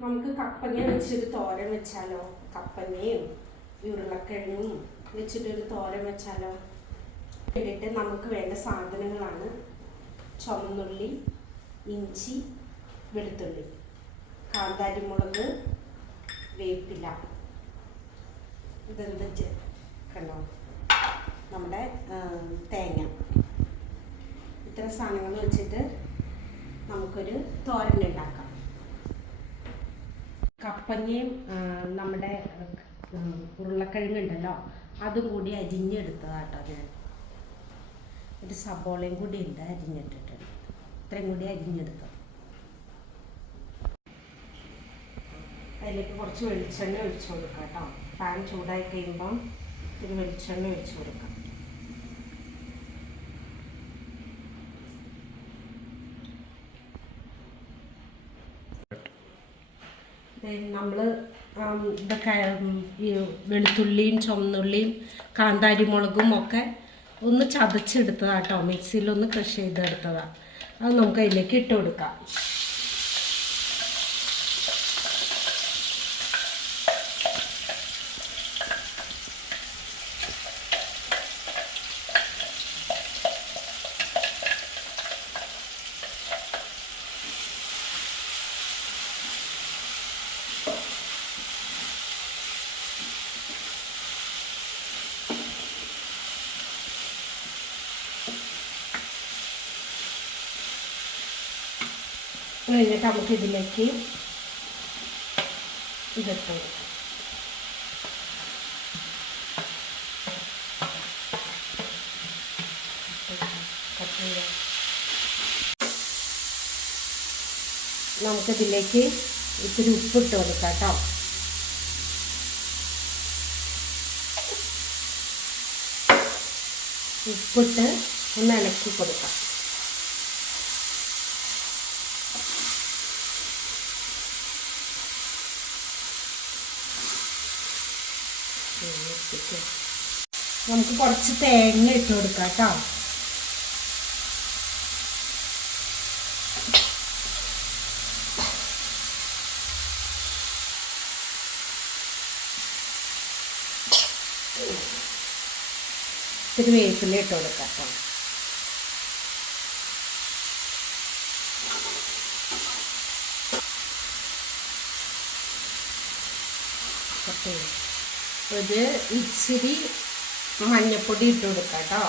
നമുക്ക് കപ്പങ്ങ വെച്ചൊരു തോരൻ വെച്ചാലോ? കപ്പങ്ങയും ഉരുളക്കിഴങ്ങും വെച്ചിട്ടൊരു തോരൻ വെച്ചാലോ? വേണ്ടിയിട്ട് നമുക്ക് വേണ്ട സാധനങ്ങളാണ് ചുവന്നുള്ളി, ഇഞ്ചി, വെളുത്തുള്ളി, കാന്താരിമുളക്, വേപ്പില. ഇതെന്ത് കണ്ടോ? നമ്മുടെ തേങ്ങ. ഇത്തരം സാധനങ്ങൾ വെച്ചിട്ട് നമുക്കൊരു തോരൻ ഉണ്ടാക്കാം. കപ്പങ്ങയും നമ്മുടെ ഉരുളക്കിഴങ്ങുണ്ടല്ലോ അതും കൂടി അരിഞ്ഞെടുത്തതാട്ടോ ഞാൻ. ഒരു സബോളയും കൂടി ഉണ്ട് അരിഞ്ഞിട്ടിട്ടുണ്ട്. ഇത്രയും കൂടി അരിഞ്ഞെടുത്തത്. അതിലേക്ക് കുറച്ച് വെളിച്ചെണ്ണ ഒഴിച്ചു കൊടുക്കാം കേട്ടോ. പാൻ ചൂടായി കഴിയുമ്പം ഒരു വെളിച്ചെണ്ണ ഒഴിച്ചു കൊടുക്കാം. നമ്മൾ ഇതൊക്കെ ഈ വെളുത്തുള്ളിയും ചുവന്നുള്ളിയും കാന്താരിമുളകും ഒക്കെ ഒന്ന് ചതച്ചെടുത്തതാട്ടോ. മിക്സിയിലൊന്ന് ക്രഷ് ചെയ്തെടുത്തതാണ്. അത് നമുക്ക് അതിലേക്ക് ഇട്ട് കൊടുക്കാം. കഴിഞ്ഞിട്ട് നമുക്ക് ഇതിലേക്ക് ഇതിട്ട് കൊടുക്കാം. നമുക്കിതിലേക്ക് ഇത്തിരി ഉപ്പിട്ട് കൊടുക്കാം കേട്ടോ. ഉപ്പിട്ട് ഒന്ന് ഇളക്കി കൊടുക്കാം. നമുക്ക് കുറച്ച് തേങ്ങ ഇട്ട് കൊടുക്കാം കേട്ടോ. ഇത്തിരി വേപ്പില ഇട്ട് കൊടുക്കാം കേട്ടോ. ഒരു ഇച്ചിരി മഞ്ഞൾപ്പൊടി ഇട്ട് കൊടുക്കാം കേട്ടോ.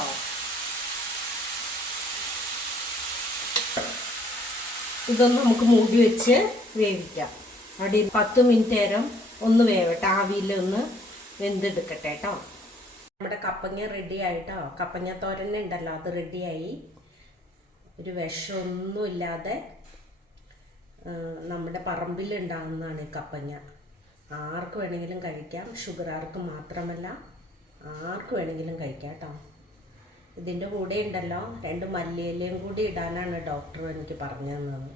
ഇതൊന്ന് നമുക്ക് മൂടി വെച്ച് വേവിക്കാം. അവിടെ 10 മിനിറ്റ് നേരം ഒന്ന് വേവട്ടെ. ആവിയിലൊന്ന് വെന്തെടുക്കട്ടെ കേട്ടോ. നമ്മുടെ കപ്പങ്ങ റെഡി ആയിട്ടോ. കപ്പങ്ങ തോരൻ ഉണ്ടല്ലോ അത് റെഡിയായി. ഒരു വിഷമൊന്നുമില്ലാതെ നമ്മുടെ പറമ്പിലുണ്ടാകുന്നതാണ് ഈ കപ്പങ്ങ. ആർക്ക് വേണമെങ്കിലും കഴിക്കാം. ഷുഗറാർക്ക് മാത്രമല്ല ആർക്ക് വേണമെങ്കിലും കഴിക്കാം കേട്ടോ. ഇതിൻ്റെ കൂടെ ഉണ്ടല്ലോ 2 മല്ലിയിലയും കൂടി ഇടാനാണ് ഡോക്ടർ എനിക്ക് പറഞ്ഞു തന്നത്.